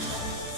you